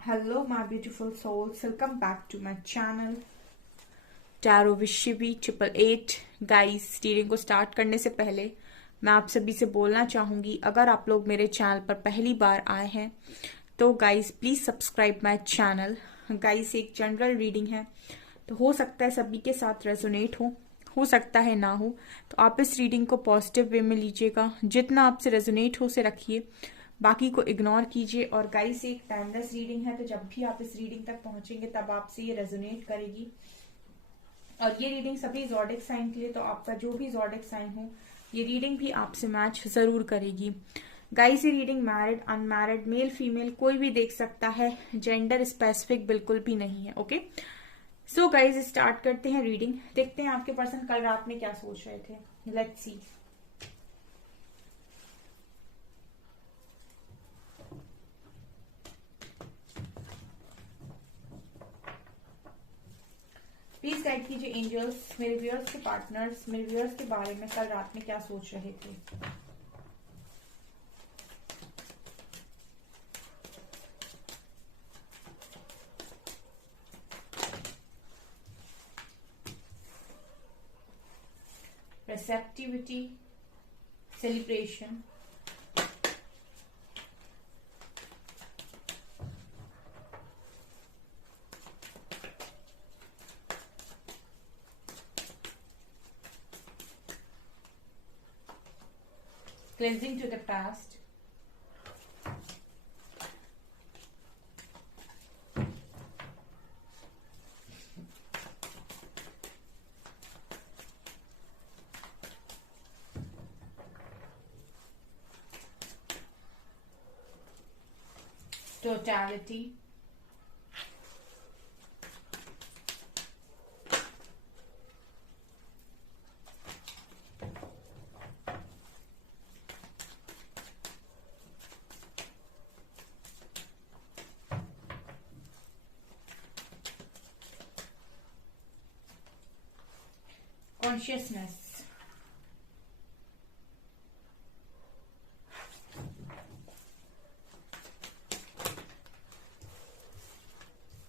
Hello, my beautiful souls. Welcome back to my channel. Tarot with Shivi 888। Guys, reading को start करने से पहले मैं आप सभी से बोलना चाहूंगी, अगर आप लोग मेरे चैनल पर पहली बार आए हैं तो guys please subscribe my channel. Guys, एक जनरल रीडिंग है तो हो सकता है सभी के साथ रेजोनेट हो सकता है ना हो, तो आप इस रीडिंग को पॉजिटिव वे में लीजिएगा। जितना आपसे रेजोनेट हो से रखिए, बाकी को इग्नोर कीजिए। और गाइस, एक टाइमलेस रीडिंग है तो जब भी आप इस रीडिंग तक पहुंचेंगे तब आपसे ये रेजोनेट करेगी। और ये रीडिंग सभी ज़ोडिक साइन के लिए, तो आपका जो भी ज़ोडिक साइन हो ये रीडिंग भी आपसे मैच जरूर करेगी। गाइस, ये reading married unmarried male female कोई भी देख सकता है, जेंडर स्पेसिफिक बिल्कुल भी नहीं है। ओके, सो गाइस स्टार्ट करते हैं रीडिंग। देखते हैं आपके पर्सन कल रात में क्या सोच रहे थे। Let's see. प्लीज गाइड कीजिए एंजल्स, मेरे व्यूअर्स के पार्टनर्स मेरे व्यूअर्स के बारे में कल रात में क्या सोच रहे थे। receptivity, celebration, cleansing to the past, totality, consciousness,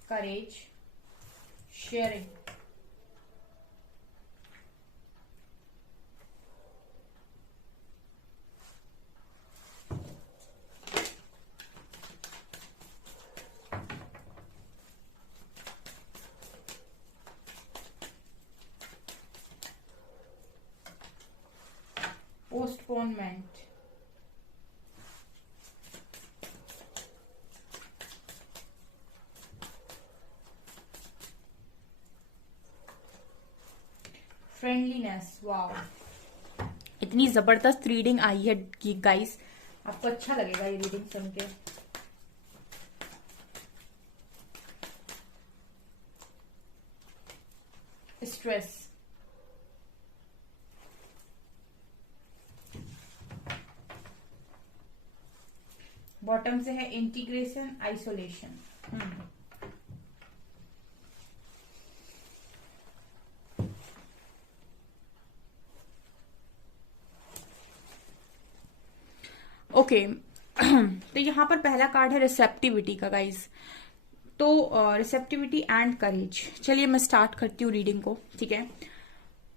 courage, sharing, postponement, friendliness. Wow, इतनी जबरदस्त रीडिंग आई है कि गाइस आपको अच्छा लगेगा ये रीडिंग सुन के। स्ट्रेस, बॉटम से है इंटीग्रेशन, आइसोलेशन। ओके तो यहाँ पर पहला कार्ड है रिसेप्टिविटी का गाइज। तो रिसेप्टिविटी एंड करेज। चलिए मैं स्टार्ट करती हूँ रीडिंग को, ठीक है।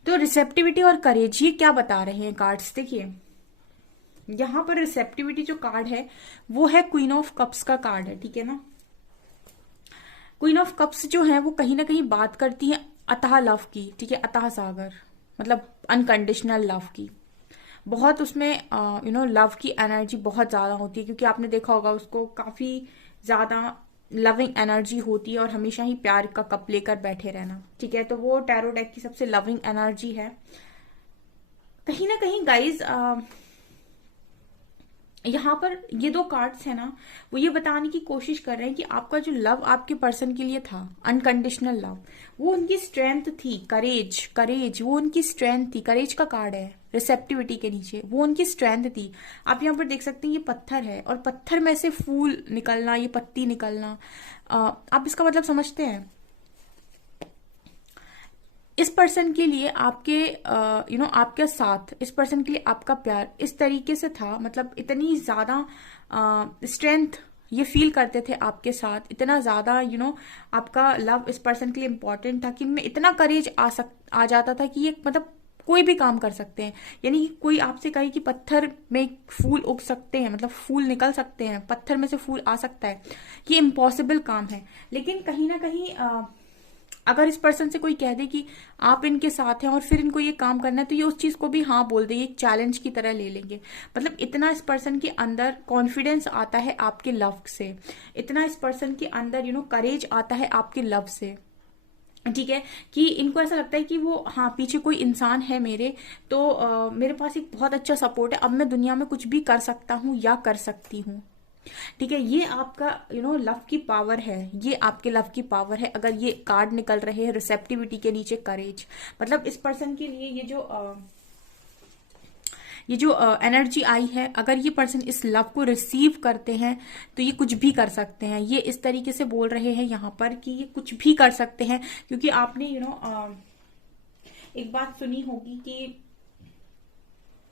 तो रिसेप्टिविटी और करेज ये क्या बता रहे हैं कार्ड्स, देखिए। यहाँ पर रिसेप्टिविटी जो कार्ड है वो है क्वीन ऑफ कप्स का कार्ड है, ठीक है ना। क्वीन ऑफ कप्स जो है वो कहीं ना कहीं बात करती है अतः लव की, ठीक है। अतः सागर मतलब अनकंडीशनल लव की। बहुत उसमें लव की एनर्जी बहुत ज्यादा होती है, क्योंकि आपने देखा होगा उसको काफी ज्यादा लविंग एनर्जी होती है और हमेशा ही प्यार का कप लेकर बैठे रहना, ठीक है। तो वो टैरो डेक की सबसे लविंग एनर्जी है। कहीं ना कहीं गाइज यहाँ पर ये दो कार्ड्स है ना, वो ये बताने की कोशिश कर रहे हैं कि आपका जो लव आपके पर्सन के लिए था, अनकंडीशनल लव, वो उनकी स्ट्रेंथ थी। करेज वो उनकी स्ट्रेंथ थी। करेज का कार्ड है रिसेप्टिविटी के नीचे, वो उनकी स्ट्रेंथ थी। आप यहाँ पर देख सकते हैं ये पत्थर है और पत्थर में से फूल निकलना, ये पत्ती निकलना, आप इसका मतलब समझते हैं। इस पर्सन के लिए आपके आपका साथ, इस पर्सन के लिए आपका प्यार इस तरीके से था, मतलब इतनी ज्यादा स्ट्रेंथ ये फील करते थे आपके साथ, इतना ज्यादा आपका लव इस पर्सन के लिए इम्पोर्टेंट था कि इनमें इतना करेज आ जाता था कि ये मतलब कोई भी काम कर सकते हैं। यानी कि कोई आपसे कहे कि पत्थर में फूल उग सकते हैं, मतलब फूल निकल सकते हैं, पत्थर में से फूल आ सकता है, ये इम्पॉसिबल काम है। लेकिन कहीं ना कहीं अगर इस पर्सन से कोई कह दे कि आप इनके साथ हैं और फिर इनको ये काम करना है, तो ये उस चीज को भी हाँ बोल दे, एक चैलेंज की तरह ले लेंगे। मतलब इतना इस पर्सन के अंदर कॉन्फिडेंस आता है आपके लव से, इतना इस पर्सन के अंदर करेज आता है आपके लव से, ठीक है, कि इनको ऐसा लगता है कि वो हाँ पीछे कोई इंसान है मेरे, तो मेरे पास एक बहुत अच्छा सपोर्ट है, अब मैं दुनिया में कुछ भी कर सकता हूँ या कर सकती हूँ। ठीक है, ये आपका लव की पावर है, ये आपके लव की पावर है। अगर ये कार्ड निकल रहे हैं रिसेप्टिविटी के नीचे करेज, मतलब इस पर्सन के लिए ये जो एनर्जी आई है, अगर ये पर्सन इस लव को रिसीव करते हैं तो ये कुछ भी कर सकते हैं। ये इस तरीके से बोल रहे हैं यहाँ पर कि ये कुछ भी कर सकते हैं, क्योंकि आपने एक बात सुनी होगी कि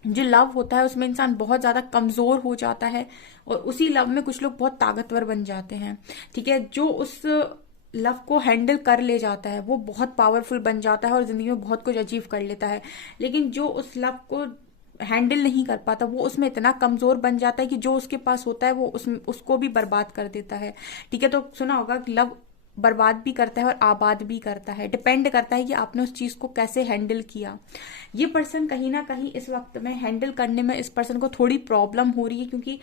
जो लव होता है उसमें इंसान बहुत ज्यादा कमजोर हो जाता है और उसी लव में कुछ लोग बहुत ताकतवर बन जाते हैं। ठीक है, जो उस लव को हैंडल कर ले जाता है वो बहुत पावरफुल बन जाता है और जिंदगी में बहुत कुछ अचीव कर लेता है। लेकिन जो उस लव को हैंडल नहीं कर पाता वो उसमें इतना कमजोर बन जाता है कि जो उसके पास होता है वो उसको भी बर्बाद कर देता है। ठीक है, तो सुना होगा कि लव बर्बाद भी करता है और आबाद भी करता है, डिपेंड करता है कि आपने उस चीज को कैसे हैंडल किया। ये पर्सन कहीं ना कहीं इस वक्त में हैंडल करने में इस पर्सन को थोड़ी प्रॉब्लम हो रही है, क्योंकि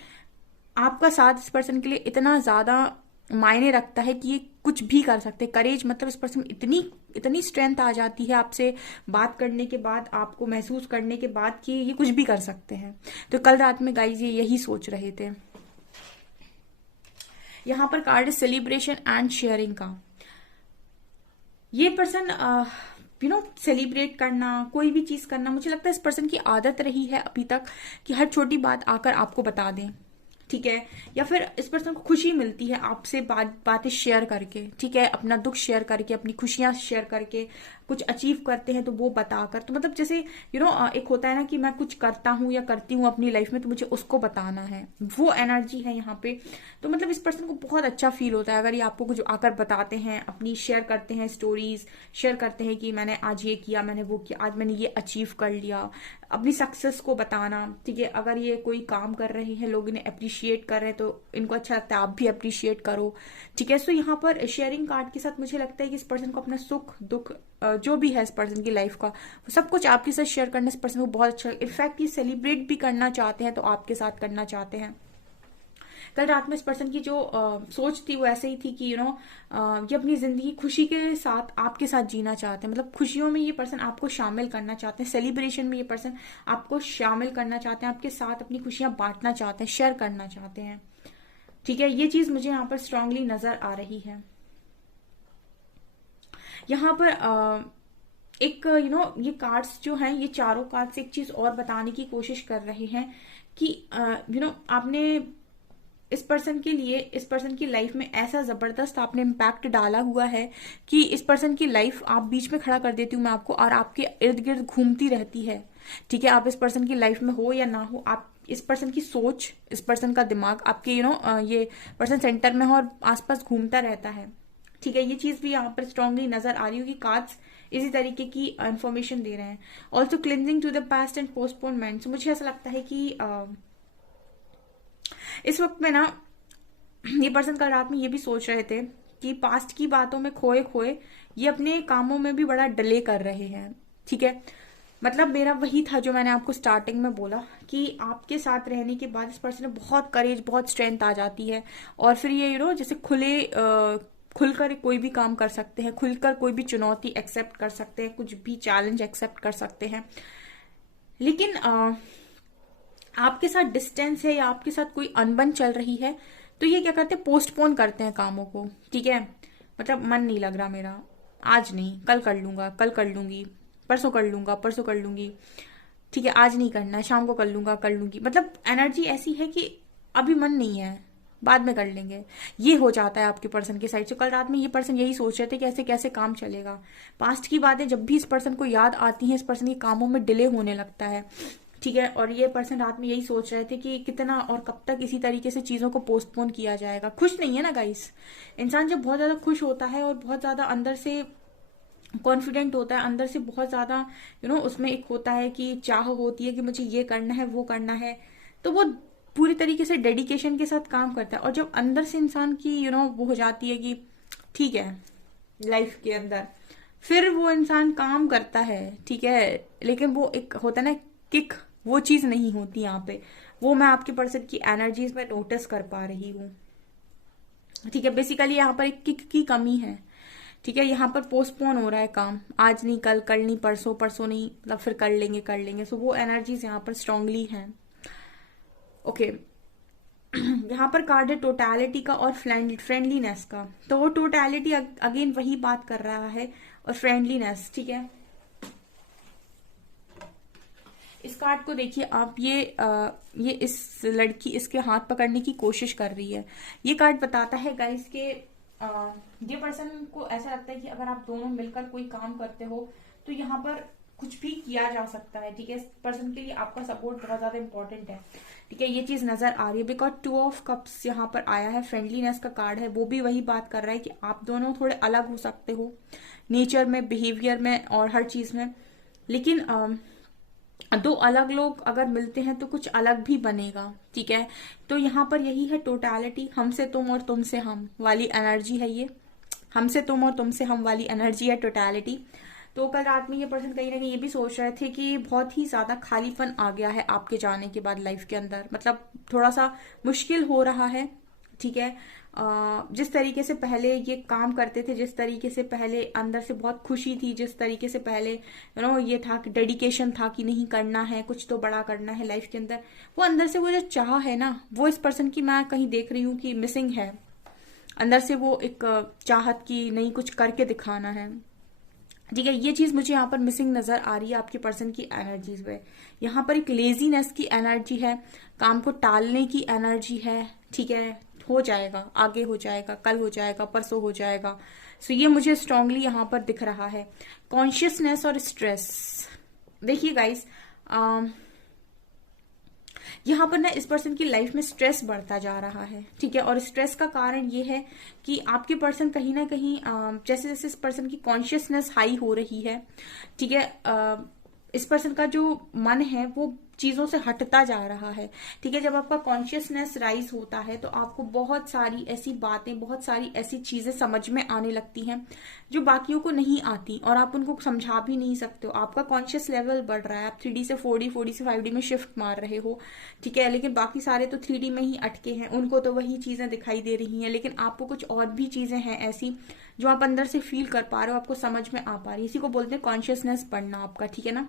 आपका साथ इस पर्सन के लिए इतना ज्यादा मायने रखता है कि ये कुछ भी कर सकते हैं। करेज मतलब इस पर्सन इतनी इतनी स्ट्रेंथ आ जाती है आपसे बात करने के बाद, आपको महसूस करने के बाद कि ये कुछ भी कर सकते हैं। तो कल रात में गाइज ये यही सोच रहे थे। यहां पर कार्ड है सेलिब्रेशन एंड शेयरिंग का। ये पर्सन सेलिब्रेट करना, कोई भी चीज करना, मुझे लगता है इस पर्सन की आदत रही है अभी तक कि हर छोटी बात आकर आपको बता दें। ठीक है, या फिर इस पर्सन को खुशी मिलती है आपसे बातें शेयर करके। ठीक है, अपना दुख शेयर करके, अपनी खुशियां शेयर करके, कुछ अचीव करते हैं तो वो बताकर। तो मतलब जैसे एक होता है ना कि मैं कुछ करता हूँ या करती हूँ अपनी लाइफ में तो मुझे उसको बताना है, वो एनर्जी है यहाँ पे। तो मतलब इस पर्सन को बहुत अच्छा फील होता है अगर ये आपको कुछ आकर बताते हैं, अपनी शेयर करते हैं, स्टोरीज शेयर करते हैं कि मैंने आज ये किया, मैंने वो किया, आज मैंने ये अचीव कर लिया, अपनी सक्सेस को बताना। ठीक है, अगर ये कोई काम कर रहे हैं, लोग इन्हें अप्रिशिएट कर रहे हैं तो इनको अच्छा लगता है आप भी अप्रिशिएट करो। ठीक है, सो यहाँ पर शेयरिंग कार्ड के साथ मुझे लगता है कि इस पर्सन को अपना सुख दुख जो भी है इस पर्सन की लाइफ का सब कुछ आपके साथ शेयर करने से पर्सन को बहुत अच्छा, इनफैक्ट ये सेलिब्रेट भी करना चाहते हैं तो आपके साथ करना चाहते हैं। कल रात में इस पर्सन की जो सोच थी वो ऐसे ही थी कि ये अपनी जिंदगी खुशी के साथ आपके साथ जीना चाहते हैं। मतलब खुशियों में ये पर्सन आपको शामिल करना चाहते हैं, सेलिब्रेशन में ये पर्सन आपको शामिल करना चाहते हैं, आपके साथ अपनी खुशियां बांटना चाहते हैं, शेयर करना चाहते हैं। ठीक है, ये चीज मुझे यहाँ पर स्ट्रांगली नजर आ रही है। यहाँ पर एक ये कार्ड्स जो हैं, ये चारों कार्ड्स एक चीज और बताने की कोशिश कर रहे हैं कि आपने इस पर्सन के लिए, इस पर्सन की लाइफ में ऐसा जबरदस्त आपने इम्पैक्ट डाला हुआ है कि इस पर्सन की लाइफ आप बीच में खड़ा कर देती हूँ मैं आपको, और आपके इर्द गिर्द घूमती रहती है। ठीक है, आप इस पर्सन की लाइफ में हो या ना हो, आप इस पर्सन की सोच, इस पर्सन का दिमाग आपके ये पर्सन सेंटर में हो और आसपास घूमता रहता है। ठीक है, ये चीज भी यहाँ पर स्ट्रांगली नजर आ रही है कि कार्ड्स इसी तरीके की इंफॉर्मेशन दे रहे हैं। Also cleansing to the past and postponement. मुझे ऐसा लगता है कि इस वक्त में ना ये पर्सन कल रात में ये भी सोच रहे थे कि पास्ट की बातों में खोए खोए ये अपने कामों में भी बड़ा डिले कर रहे हैं। ठीक है, मतलब मेरा वही था जो मैंने आपको स्टार्टिंग में बोला कि आपके साथ रहने के बाद इस पर्सन में बहुत करेज, बहुत स्ट्रेंथ आ जाती है और फिर ये जैसे खुलकर कोई भी काम कर सकते हैं, खुलकर कोई भी चुनौती एक्सेप्ट कर सकते हैं, कुछ भी चैलेंज एक्सेप्ट कर सकते हैं। लेकिन आपके साथ डिस्टेंस है या आपके साथ कोई अनबन चल रही है तो ये क्या करते हैं, पोस्टपोन करते हैं कामों को। ठीक है, मतलब मन नहीं लग रहा मेरा, आज नहीं, कल कर लूंगा, कल कर लूंगी, परसों कर लूंगा, परसों कर लूंगी। ठीक है, आज नहीं करना है, शाम को कर लूंगा, कर लूंगी। मतलब एनर्जी ऐसी है कि अभी मन नहीं है, बाद में कर लेंगे, ये हो जाता है आपके पर्सन की साइड से। कल रात में ये पर्सन यही सोच रहे थे कि ऐसे कैसे काम चलेगा। पास्ट की बातें जब भी इस पर्सन को याद आती हैं, इस पर्सन के कामों में डिले होने लगता है। ठीक है। और ये पर्सन रात में यही सोच रहे थे कि कितना और कब तक इसी तरीके से चीजों को पोस्टपोन किया जाएगा। खुश नहीं है ना गाइस। इंसान जब बहुत ज्यादा खुश होता है और बहुत ज्यादा अंदर से कॉन्फिडेंट होता है, अंदर से बहुत ज्यादा उसमें एक होता है कि चाह होती है कि मुझे ये करना है वो करना है, तो वो पूरी तरीके से डेडिकेशन के साथ काम करता है। और जब अंदर से इंसान की वो हो जाती है कि ठीक है लाइफ के अंदर, फिर वो इंसान काम करता है, ठीक है। लेकिन वो एक होता है ना किक, वो चीज नहीं होती यहाँ पे। वो मैं आपके पर्सन की एनर्जीज में नोटिस कर पा रही हूँ, ठीक है। बेसिकली यहाँ पर एक किक की कमी है, ठीक है। यहाँ पर पोस्टपोन हो रहा है काम, आज नहीं कल, कल नहीं परसों, परसों नहीं मतलब फिर कर लेंगे कर लेंगे। सो वो एनर्जीज यहाँ पर स्ट्रांगली हैं। ओके यहाँ पर कार्ड है टोटैलिटी का और फ्रेंडलीनेस का। तो वो टोटैलिटी अगेन वही बात कर रहा है, और फ्रेंडलीनेस, ठीक है। इस कार्ड को देखिए आप, ये इस लड़की इसके हाथ पकड़ने की कोशिश कर रही है। ये कार्ड बताता है गाइस के ये पर्सन को ऐसा लगता है कि अगर आप दोनों मिलकर कोई काम करते हो तो यहाँ पर कुछ भी किया जा सकता है, ठीक है। इस पर्सन के लिए आपका सपोर्ट बहुत ज्यादा इंपॉर्टेंट है, ठीक है। ये चीज नजर आ रही है बिकॉज 2 ऑफ कप्स यहाँ पर आया है, फ्रेंडलीनेस का कार्ड है। वो भी वही बात कर रहा है कि आप दोनों थोड़े अलग हो सकते हो नेचर में, बिहेवियर में और हर चीज में, लेकिन दो अलग लोग अगर मिलते हैं तो कुछ अलग भी बनेगा, ठीक है। तो यहाँ पर यही है टोटैलिटी, हमसे तुम और तुमसे हम वाली एनर्जी है ये, हमसे तुम और तुमसे हम वाली एनर्जी है टोटैलिटी। तो कल रात में ये पर्सन कहीं ना कहीं ये भी सोच रहे थे कि बहुत ही ज्यादा खालीपन आ गया है आपके जाने के बाद लाइफ के अंदर, मतलब थोड़ा सा मुश्किल हो रहा है, ठीक है। जिस तरीके से पहले ये काम करते थे, जिस तरीके से पहले अंदर से बहुत खुशी थी, जिस तरीके से पहले ये था कि डेडिकेशन था कि नहीं करना है, कुछ तो बड़ा करना है लाइफ के अंदर, वो अंदर से वो जो चाह है ना, वो इस पर्सन की मैं कहीं देख रही हूँ कि मिसिंग है। अंदर से वो एक चाहत की नहीं कुछ करके दिखाना है, ठीक है। ये चीज मुझे यहाँ पर मिसिंग नजर आ रही है आपके पर्सन की एनर्जीज में। यहाँ पर एक लेजीनेस की एनर्जी है, काम को टालने की एनर्जी है, ठीक है। हो जाएगा, आगे हो जाएगा, कल हो जाएगा, परसों हो जाएगा। सो ये मुझे स्ट्रांगली यहाँ पर दिख रहा है। कॉन्शियसनेस और स्ट्रेस, देखिए गाइस यहाँ पर ना इस पर्सन की लाइफ में स्ट्रेस बढ़ता जा रहा है, ठीक है। और स्ट्रेस का कारण ये है कि आपके पर्सन कहीं ना कहीं जैसे जैसे इस पर्सन की कॉन्शियसनेस हाई हो रही है, ठीक है, इस पर्सन का जो मन है वो चीजों से हटता जा रहा है, ठीक है। जब आपका कॉन्शियसनेस राइज होता है तो आपको बहुत सारी ऐसी बातें, बहुत सारी ऐसी चीजें समझ में आने लगती हैं जो बाकियों को नहीं आती, और आप उनको समझा भी नहीं सकते हो। आपका कॉन्शियस लेवल बढ़ रहा है, आप 3D से 4D, 4D से 5D में शिफ्ट मार रहे हो, ठीक है। लेकिन बाकी सारे तो 3D में ही अटके हैं, उनको तो वही चीजें दिखाई दे रही हैं, लेकिन आपको कुछ और भी चीजें हैं ऐसी जो आप अंदर से फील कर पा रहे हो, आपको समझ में आ पा रही है। इसी को बोलते हैं कॉन्शियसनेस बढ़ना आपका, ठीक है ना।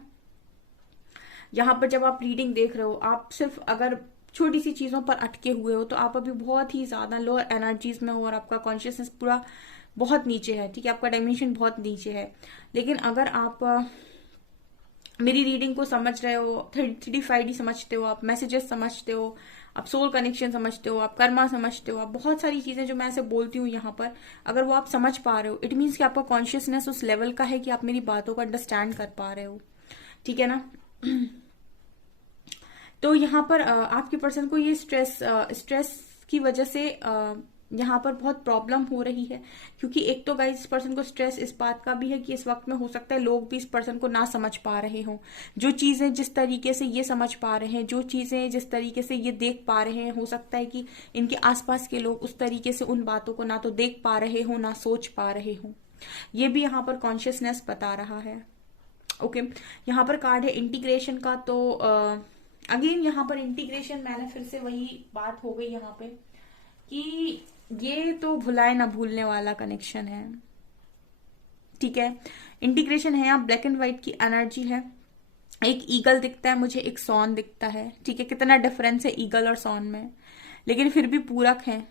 यहाँ पर जब आप रीडिंग देख रहे हो, आप सिर्फ अगर छोटी सी चीजों पर अटके हुए हो तो आप अभी बहुत ही ज्यादा लोअर एनर्जीज में हो और आपका कॉन्शियसनेस पूरा बहुत नीचे है, ठीक है। आपका डायमेंशन बहुत नीचे है। लेकिन अगर आप मेरी रीडिंग को समझ रहे हो, 3D 5D समझते हो, आप मैसेजेस समझते हो, आप सोल कनेक्शन समझते हो, आप कर्मा समझते हो, आप बहुत सारी चीजें जो मैं ऐसे बोलती हूँ यहाँ पर, अगर वो आप समझ पा रहे हो, इट मीन्स कि आपका कॉन्शियसनेस उस लेवल का है कि आप मेरी बातों को अंडरस्टैंड कर पा रहे हो, ठीक है ना। तो यहाँ पर आपके पर्सन को ये स्ट्रेस की वजह से यहाँ पर बहुत प्रॉब्लम हो रही है, क्योंकि एक तो गाइस इस पर्सन को स्ट्रेस इस बात का भी है कि इस वक्त में हो सकता है लोग भी इस पर्सन को ना समझ पा रहे हों। जो चीजें जिस तरीके से ये समझ पा रहे हैं, जो चीजें जिस तरीके से ये देख पा रहे हैं, हो सकता है कि इनके आसपास के लोग उस तरीके से उन बातों को ना तो देख पा रहे हो, ना सोच पा रहे हो। ये भी यहाँ पर कॉन्शियसनेस बता रहा है। ओके यहाँ पर कार्ड है इंटीग्रेशन का। तो अगेन यहाँ पर इंटीग्रेशन, मैंने फिर से वही बात हो गई यहाँ पे कि ये तो भुलाए ना भूलने वाला कनेक्शन है, ठीक है। इंटीग्रेशन है, यहाँ ब्लैक एंड व्हाइट की एनर्जी है। एक ईगल दिखता है मुझे, एक सॉन दिखता है, ठीक है। कितना डिफरेंस है ईगल और सॉन में, लेकिन फिर भी पूरक है,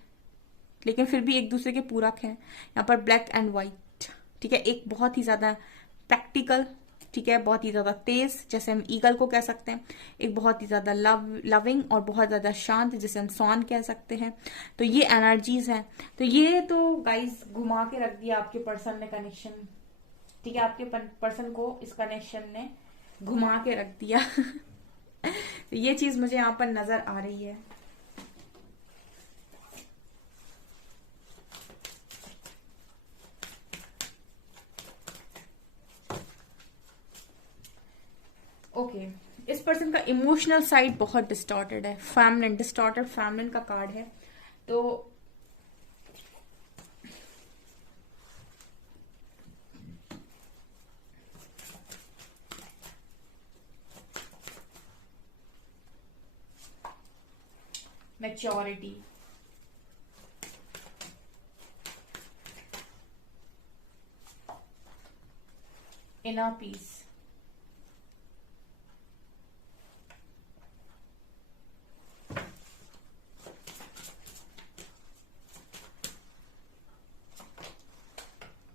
लेकिन फिर भी एक दूसरे के पूरक हैं। यहाँ पर ब्लैक एंड व्हाइट, ठीक है। एक बहुत ही ज्यादा प्रैक्टिकल, ठीक है, बहुत ही ज्यादा तेज जैसे हम ईगल को कह सकते हैं, एक बहुत ही ज्यादा लविंग और बहुत ज्यादा शांत जिसे हम सॉन कह सकते हैं। तो ये एनर्जीज हैं। तो ये तो गाइस घुमा के रख दिया आपके पर्सन ने कनेक्शन, ठीक है। आपके पर्सन को इस कनेक्शन ने घुमा के रख दिया ये चीज मुझे यहाँ पर नजर आ रही है। ओके, इस पर्सन का इमोशनल साइड बहुत डिस्टॉर्टेड है। फैमिलिन, डिस्टॉर्टेड फैमिलिन का कार्ड है। तो maturity, inner peace,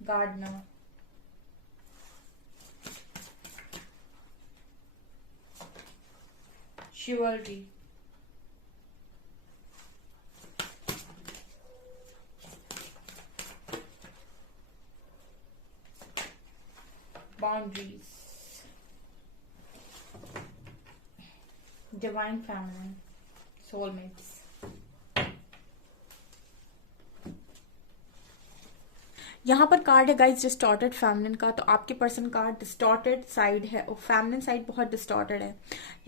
gardener, chivalry, boundaries, divine feminine, soulmates. यहाँ पर कार्ड है गाइस डिस्टॉर्टेड फेमिनिन का। तो आपके पर्सन का डिस्टॉर्टेड साइड है और फेमिनिन साइड बहुत डिस्टॉर्टेड है,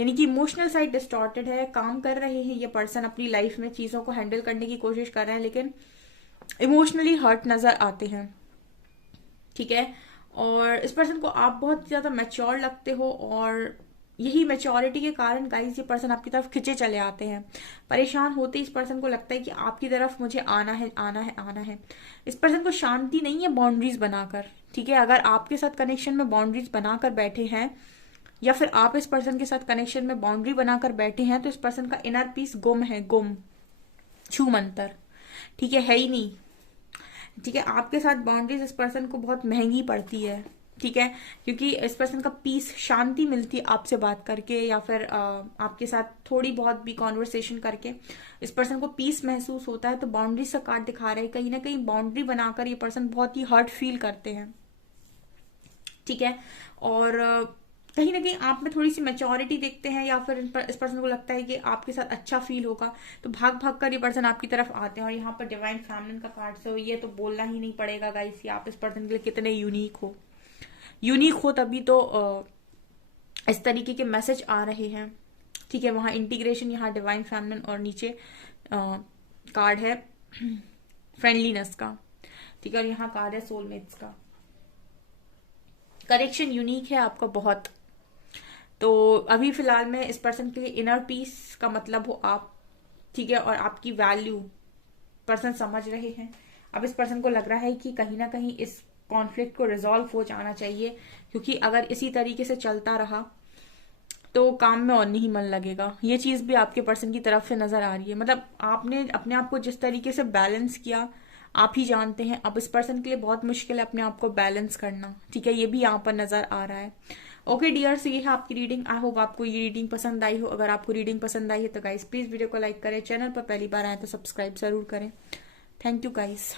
यानी कि इमोशनल साइड डिस्टॉर्टेड है। काम कर रहे हैं ये पर्सन अपनी लाइफ में, चीजों को हैंडल करने की कोशिश कर रहे हैं, लेकिन इमोशनली हर्ट नजर आते हैं। ठीक है, और इस पर्सन को आप बहुत ज्यादा मैच्योर लगते हो और यही मैच्योरिटी के कारण गाइस ये पर्सन आपकी तरफ खिंचे चले आते हैं। परेशान होते इस पर्सन को लगता है कि आपकी तरफ मुझे आना है, आना है, आना है। इस पर्सन को शांति नहीं है बाउंड्रीज बनाकर। ठीक है, अगर आपके साथ कनेक्शन में बाउंड्रीज बनाकर बैठे हैं या फिर आप इस पर्सन के साथ कनेक्शन में बाउंड्री बनाकर बैठे हैं, तो इस पर्सन का इनर पीस गुम है, गुम, छू मंतर। ठीक है ही नहीं। ठीक है, आपके साथ बाउंड्रीज इस पर्सन को बहुत महंगी पड़ती है। ठीक है, क्योंकि इस पर्सन का पीस, शांति मिलती है आपसे बात करके या फिर आपके साथ थोड़ी बहुत भी कॉन्वर्सेशन करके इस पर्सन को पीस महसूस होता है। तो बाउंड्रीज का कार्ड दिखा रहे हैं, कहीं ना कहीं बाउंड्री बनाकर ये पर्सन बहुत ही हर्ट फील करते हैं। ठीक है, और कहीं ना कहीं आप में थोड़ी सी मैच्योरिटी देखते हैं या फिर इस पर्सन को लगता है कि आपके साथ अच्छा फील होगा, तो भाग भाग कर ये पर्सन आपकी तरफ आते हैं। और यहाँ पर डिवाइन फेमिनिन का कार्ड से ये तो बोलना ही नहीं पड़ेगा गाइस कि आप इस पर्सन के लिए कितने यूनिक हो। यूनिक हो तभी तो इस तरीके के मैसेज आ रहे हैं। ठीक है, वहां इंटीग्रेशन, यहाँ डिवाइन फेमिनिन और नीचे कार्ड है फ्रेंडलीनेस का। ठीक है, और यहाँ कार्ड है सोलमेट्स का। कनेक्शन यूनिक है आपका बहुत। तो अभी फिलहाल में इस पर्सन के लिए इनर पीस का मतलब हो आप। ठीक है, और आपकी वैल्यू पर्सन समझ रहे हैं। अब इस पर्सन को लग रहा है कि कहीं ना कहीं इस कॉन्फ्लिक्ट को रिजॉल्व हो जाना चाहिए, क्योंकि अगर इसी तरीके से चलता रहा तो काम में और नहीं मन लगेगा। ये चीज भी आपके पर्सन की तरफ से नजर आ रही है। मतलब आपने अपने आप को जिस तरीके से बैलेंस किया आप ही जानते हैं। अब इस पर्सन के लिए बहुत मुश्किल है अपने आप को बैलेंस करना। ठीक है, ये भी यहाँ पर नजर आ रहा है। ओके डियर्स, ये है आपकी रीडिंग। आई होप आपको ये रीडिंग पसंद आई हो। अगर आपको रीडिंग पसंद आई है तो गाइस प्लीज वीडियो को लाइक करें, चैनल पर पहली बार आए तो सब्सक्राइब जरूर करें। Thank you guys.